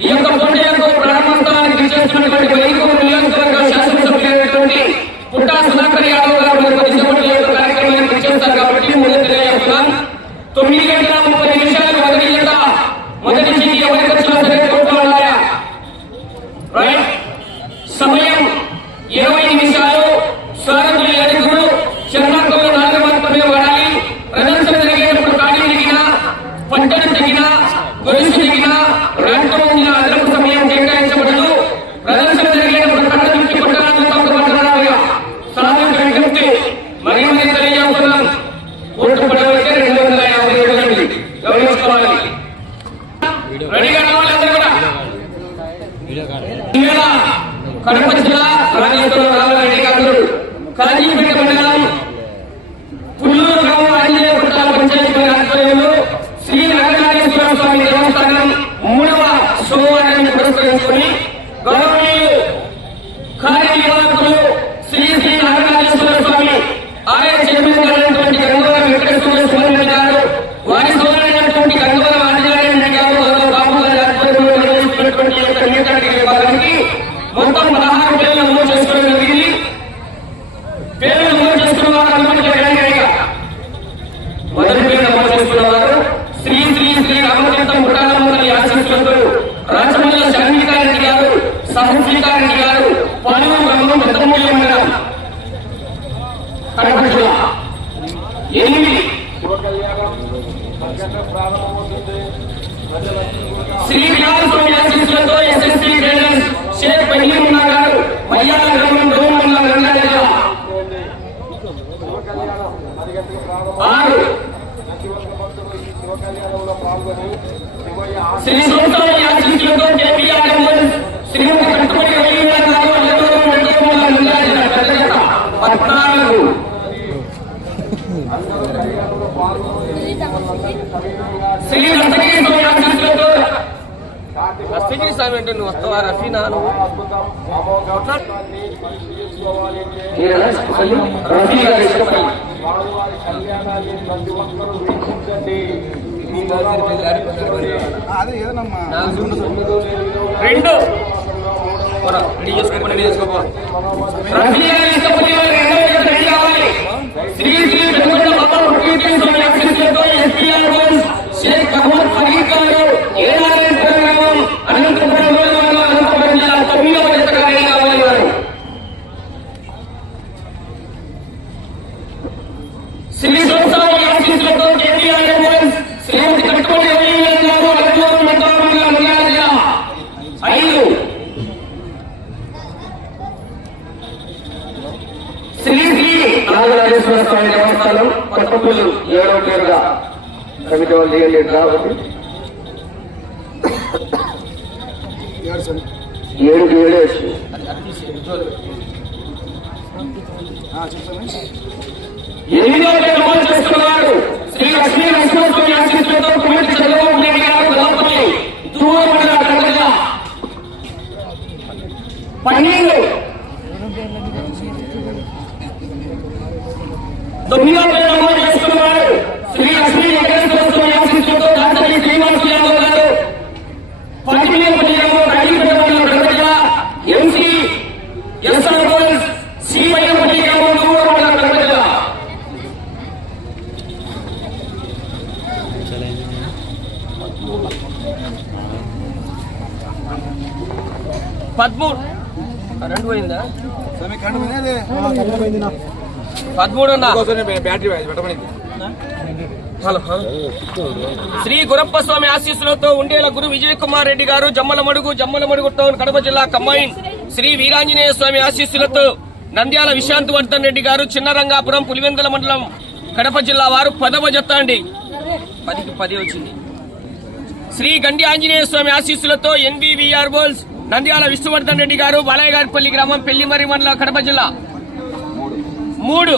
ఈ యొక్క పోటీ యొక్క ప్రారంభోత్సవానికి విచ్చేస్తున్నటువంటి వైకూరు నియోజకవర్గ శాసనసభ్యులైనటువంటి పుట్టా సుధాకర్ యాదవ్ గారు నిర్వహించబడి యొక్క కార్యక్రమాన్ని విచ్చేస్తారు కాబట్టి ముందు తెలియజేస్తున్నాను తొమ్మిది గంటల ముప్పై నిమిషాలు మొదటి జత మొదటి జీవిత వైఖరులాయా రైట్ సమయం ఇరవై నిమిషాలు సారథులు ఏడుగురు చర్మకులు నాలుగు మాత్రమే వాడాలి ప్రదర్శన జరిగేటప్పుడు ఖాళీ దిగిన పట్టణం దిగిన గొలుసు దిగిన రంగు ఓట్లు పడవలకే రెండు వందల యాభై ఏడు మంది గౌరవించుకోవాలి కడప జిల్లా రాజేశ్వరరావు రెడ్డి కాజీపేట యొక్క నీతానికి విభాగానికి మొత్తం పదహారు పేర్లు నమోదు చేసుకోవడం జరిగింది. పేర్లు నమోదు చేసుకున్న వారు అనుమతి చేయడానికి మొదటి పేరు నమోదు చేసుకున్న వారు శ్రీ శ్రీ శ్రీ రామతీర్థం పుట్టాలమ్మని ఆశిస్తున్నారు రాజమల్ల శాంతికారెడ్డి గారు సహస్రీకారెడ్డి గారు పనులు గ్రామం పెద్దమూల్యం మేడం కడప జిల్లా ఎనిమిది. శ్రీ విలాసస్వామి ఆశీస్సులతో ఎస్ఎస్సీ ట్రైనర్స్ షేక్ పహీముల్లా గారు మయ్యాల గ్రామం డోమల్ల రంగారెడ్డి జిల్లా. ఆరు. శ్రీ సోమస్వామి ఆశీస్సులతో కేపీఆర్ ఎంఎల్ శ్రీమతి కట్టుబడి వైద్య గారు నెల్లూరు వెంకటరమణ జిల్లా పద్నాలుగు. శ్రీ స్వామి అంటే నువ్వు వస్తావా రఫీనా నువ్వు రెండు రెడీ చేసుకోపో రెడీ చేసుకోపో. రఫీ గారు ఇష్టపడి కావాలి? శ్రీ శ్రీ వెంకట బాబా కీర్తి స్వామి ఆశీస్సులతో ఎస్పీఆర్ బోన్స్ షేక్ అహ్మద్ ఫరీద్ గారు ఏనారాయణపురం గ్రామం అనంతపురం మండలం అనంతపురం జిల్లా తొమ్మిదవ విడతగా రెడీ కావాలి వారు శ్రీ సోమస్వామి ఆశీస్సులతో KTR MS Shrimati Kattukoti YS గారు అనంతపురం మండలం రంగారెడ్డి జిల్లా ఐదు శ్రీ శ్రీ నాగరాజేశ్వర స్వామి దేవస్థానం కొత్తపల్లి ఏడవ పేరుగా కమిటీ వాళ్ళు కాబట్టి ఏడుకి సార్ ఏడు వచ్చింది ఎనిమిదవ పేరు శ్రీ లక్ష్మీ నరసింహస్వామి ఆశీస్సులతో కుమార్తె చంద్రబాబు నాయుడు గారు గణపతి దూరం పన్నెండు. తొమ్మిదవ శ్రీ లక్ష్మీ వెంకటేశ్వర స్వామి ఆశీస్సులతో దాసరి శ్రీనివాస్ యాదవ్ గారు పట్టినేపల్లి గ్రామం రాజీపేట మండలం కడగ ఎంసీ ఎస్ఆర్ బోల్స్ శ్రీమయ్యపల్లి గ్రామం దూరం మండలం కడగ పదమూడు ఆ, రెండు పోయిందా పదమూడు బ్యాటరీ హలో శ్రీ గురప్ప స్వామి ఆశీస్సులతో ఉండేల గురు విజయ్ కుమార్ రెడ్డి గారు జమ్మలమడుగు జమ్మలమడుగు టౌన్ కడప జిల్లా కమ్మాయిన్ శ్రీ వీరాంజనేయ స్వామి ఆశీస్సులతో నంద్యాల విశాంత్ వర్ధన్ రెడ్డి గారు చిన్నరంగాపురం పులివెందుల మండలం కడప జిల్లా వారు పదవ జత అండి పదికి పది వచ్చింది. శ్రీ గండి ఆంజనేయ స్వామి ఆశీస్సులతో ఎన్బీవీఆర్ బోల్స్ నంద్యాల విష్ణువర్ధన్ రెడ్డి గారు బాలయ్యగారిపల్లి గ్రామం పెళ్ళిమరి మండలం కడప జిల్లా. మూడు.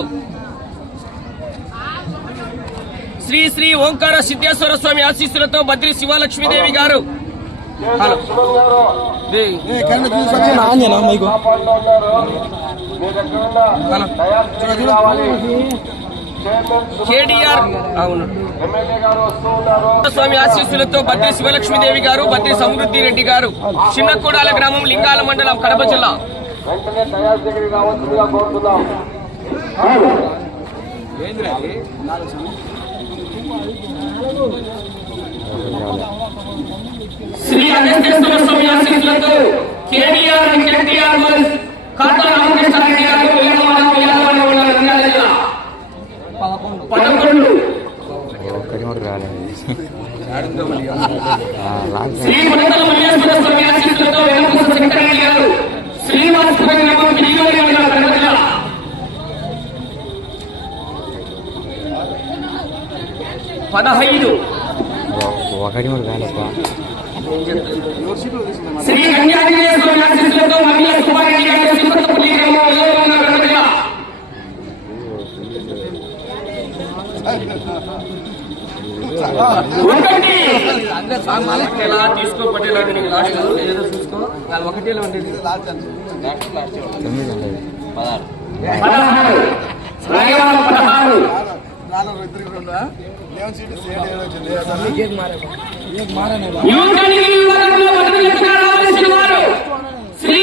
శ్రీ శ్రీ ఓంకార సిద్ధేశ్వర స్వామి ఆశీస్సులతో బద్రి శివలక్ష్మీదేవి గారు. కేడిఆర్ అవును. స్వామి ఆశీస్సులతో బద్రి శివలక్ష్మీదేవి గారు బద్రి సమృద్ధి రెడ్డి గారు చిన్నకూడాల గ్రామం లింగాల మండలం కడప జిల్లా. శ్రీ అగస్త్యేశ్వర స్వామి ఆశీస్సులతో కేటీఆర్ అండ్ కేటీఆర్ బోల్స్ కాటా రామకృష్ణ రెడ్డి గారు విజయవాడ విజయవాడ మండలం రంగారెడ్డి జిల్లా పదకొండు. శ్రీ స్వామి ఆశీస్సులతో వెనకూస వెంకటరెడ్డి గారు శ్రీనివాసపురం గ్రామం తిరిగి మండలం కడప జిల్లా పదహైదు. శ్రీ స్వామి ఆశీస్సులతో మహిళ సుబ్బారెడ్డి గారు జిల్లా ఒకటి పదహారు. నాలుగు ఇద్దరికి రెండు లెవెన్ సీట్ సేట్ ఏదో వచ్చింది శ్రీ